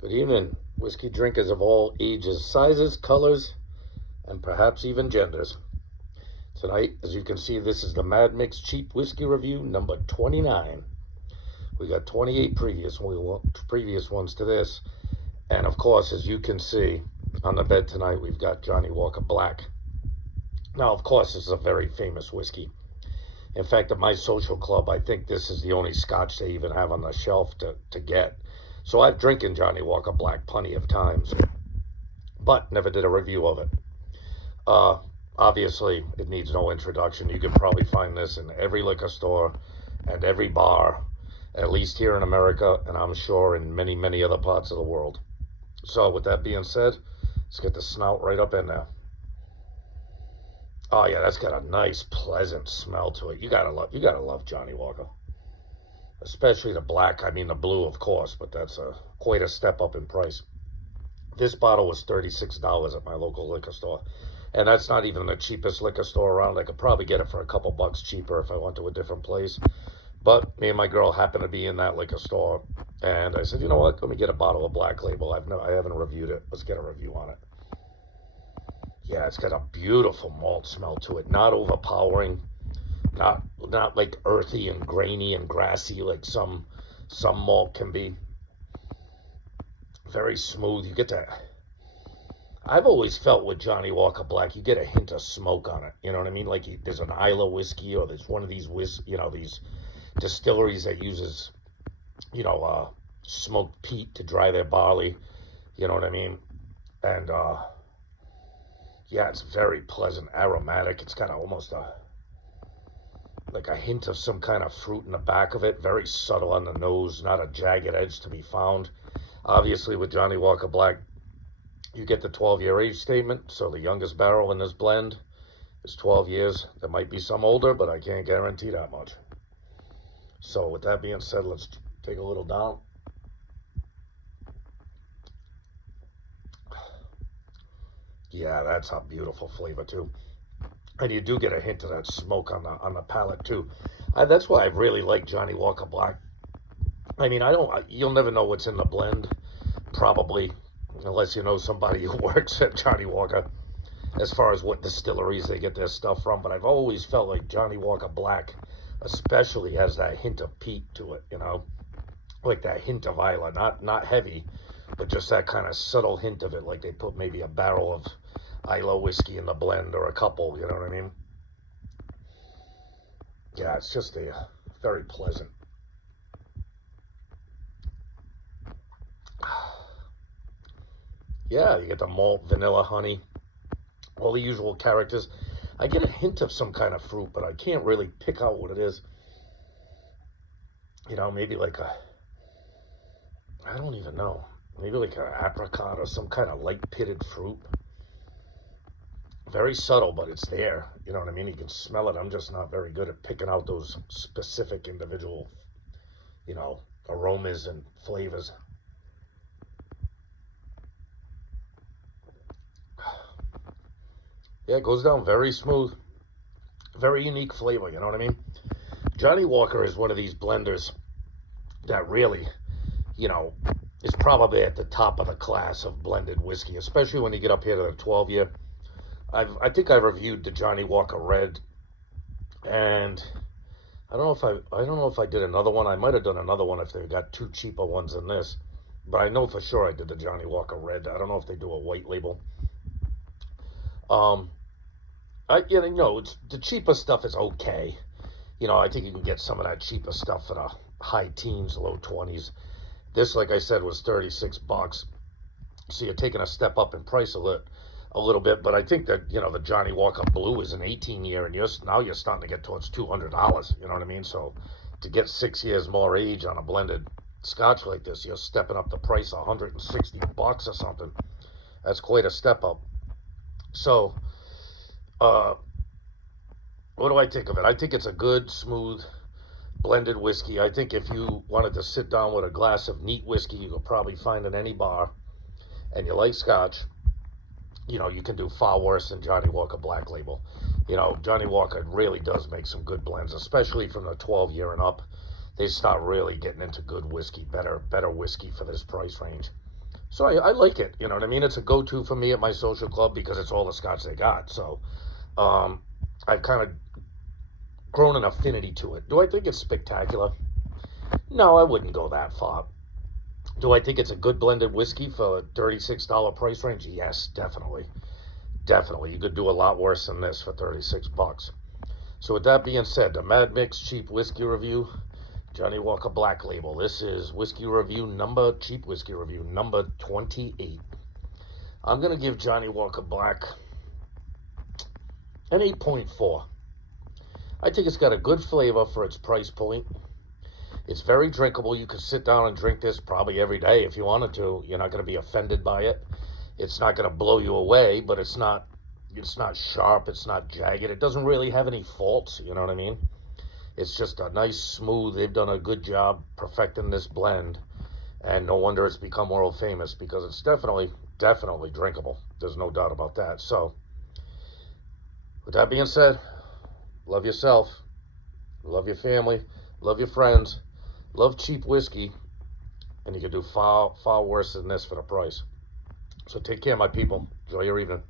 Good evening, whiskey drinkers of all ages, sizes, colors, and perhaps even genders. Tonight, as you can see, this is the Mad Mix Cheap Whiskey Review number 29. We got 28 previous ones to this. And of course, as you can see on the bed tonight, we've got Johnnie Walker Black. Now, of course, this is a very famous whiskey. In fact, at my social club, I think this is the only scotch they even have on the shelf to get. So I've drinking Johnnie Walker Black plenty of times, but never did a review of it. Obviously, it needs no introduction. You can probably find this in every liquor store and every bar, at least here in America, and I'm sure in many, many other parts of the world. So with that being said, let's get the snout right up in there. Oh yeah, that's got a nice, pleasant smell to it. You gotta love Johnnie Walker, especially the black. I mean the blue, of course, but that's quite a step up in price. This bottle was $36 at my local liquor store, and that's not even the cheapest liquor store around. I could probably get it for a couple bucks cheaper if I went to a different place. But me and my girl happened to be in that liquor store, and I said, you know what? Let me get a bottle of Black Label. I haven't reviewed it. Let's get a review on it. Yeah, it's got a beautiful malt smell to it. Not overpowering. Not like earthy and grainy and grassy like some malt can be. Very smooth. You get that. I've always felt with Johnnie Walker Black, you get a hint of smoke on it. You know what I mean? Like there's an Isla whiskey, or there's one of these these distilleries that uses, smoked peat to dry their barley. You know what I mean? And yeah, it's very pleasant, aromatic. It's got almost like a hint of some kind of fruit in the back of it. Very subtle on the nose, not a jagged edge to be found. Obviously, with Johnnie Walker Black, you get the 12-year age statement. So the youngest barrel in this blend is 12 years. There might be some older, but I can't guarantee that much. So with that being said, let's take a little down. Yeah, that's a beautiful flavor too. And you do get a hint of that smoke on the palate too. That's why I really like Johnnie Walker Black. I mean, you'll never know what's in the blend, probably, unless you know somebody who works at Johnnie Walker, as far as what distilleries they get their stuff from. But I've always felt like Johnnie Walker Black especially has that hint of peat to it, like that hint of Isla, not heavy, but just that kind of subtle hint of it, like they put maybe a barrel of Isla whiskey in the blend, or a couple, you know what I mean? Yeah, it's just very pleasant. Yeah, you get the malt, vanilla, honey, all the usual characters. I get a hint of some kind of fruit, but I can't really pick out what it is. Maybe like I don't even know. Maybe like an apricot or some kind of light pitted fruit. Very subtle, but it's there. You know what I mean? You can smell it. I'm just not very good at picking out those specific individual, aromas and flavors. Yeah, it goes down very smooth. Very unique flavor, you know what I mean? Johnnie Walker is one of these blenders that really, is probably at the top of the class of blended whiskey, especially when you get up here to the 12-year. I think I reviewed the Johnnie Walker Red, and I don't know if I did another one. I might have done another one if they got two cheaper ones than this, but I know for sure I did the Johnnie Walker Red. I don't know if they do a white label. It's the cheaper stuff is okay. I think you can get some of that cheaper stuff for the high teens, low 20s. This, like I said, was $36. So you're taking a step up in price a little bit, but I think that, the Johnnie Walker Blue is an 18-year, and now you're starting to get towards $200, you know what I mean? So to get 6 years more age on a blended scotch like this, you're stepping up the price $160 or something. That's quite a step up. So, what do I think of it? I think it's a good, smooth, blended whiskey. I think if you wanted to sit down with a glass of neat whiskey, you could probably find in any bar, and you like scotch, you can do far worse than Johnnie Walker Black Label. Johnnie Walker really does make some good blends, especially from the 12-year and up. They start really getting into good whiskey, better whiskey for this price range. So I like it. You know what I mean? It's a go-to for me at my social club because it's all the scotch they got. So um, I've kind of grown an affinity to it. Do I think it's spectacular? No, I wouldn't go that far. Do I think it's a good blended whiskey for a $36 price range? Yes, definitely. Definitely. You could do a lot worse than this for 36 bucks. So with that being said, the Mad Mix Cheap Whiskey Review, Johnnie Walker Black Label. This is cheap whiskey review number 28. I'm going to give Johnnie Walker Black an 8.4. I think it's got a good flavor for its price point. It's very drinkable. You could sit down and drink this probably every day if you wanted to. You're not going to be offended by it. It's not going to blow you away, but it's not sharp. It's not jagged. It doesn't really have any faults. You know what I mean? It's just a nice, smooth. They've done a good job perfecting this blend, and no wonder it's become world famous because it's definitely drinkable. There's no doubt about that. So, with that being said, love yourself, love your family, love your friends, love cheap whiskey, and you can do far worse than this for the price. So take care, my people. Enjoy your evening.